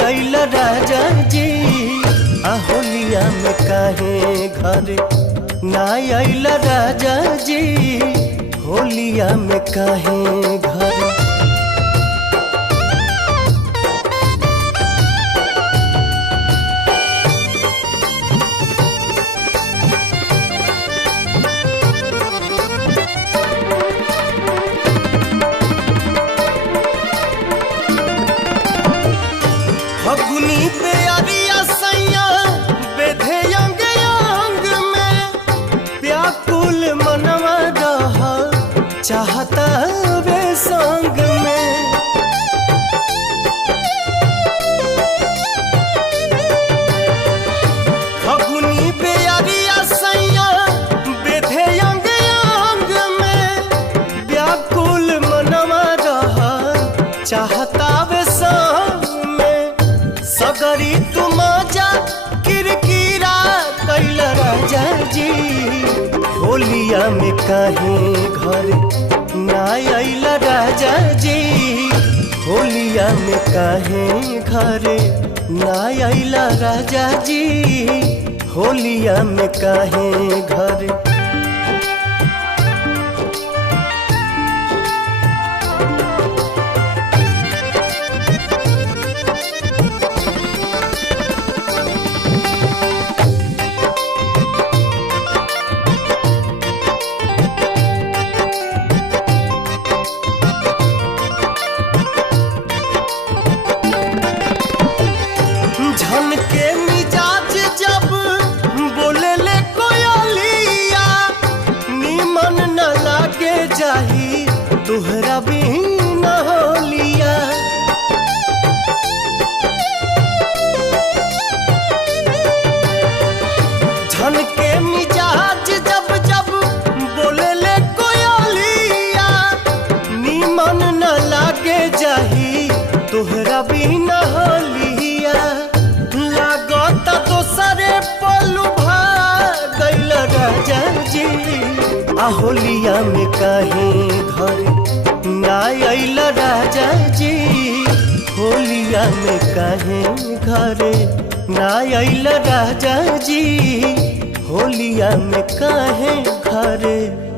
आइल राजा जी होलिया में काहे घर ना आइल राजा जी होलिया में काहे घर। फगुनी पे अरिया सैया बेधे अंग अंग में व्याकुल मनवा रहा चाहता वे संग में। फगुनी पे अरिया सैया बेधे अंग अंग में व्याकुल मनवा रहा चाहता वे संग सगरी तुम जा किरकिरा कैल राजा जी होलिया में काहे घर ना आइल राजा जी होलिया में काहे घर ना आइल राजा जी होलिया में काहे घर। झन के मिजाज जब बोले ले कोयलिया नीमन न लागे जाही तुहरा बिन होलिया। झन के मिजाज जब जब बोले ले कोयलिया नीमन न लागे जाही तुहरा बिन होलिया। दोसरे पलू गइल राजा जी होलिया में काहे घर ना आइल राजा जी होलिया में काहे घर ना आइल राजा जी होलिया में काहे घर।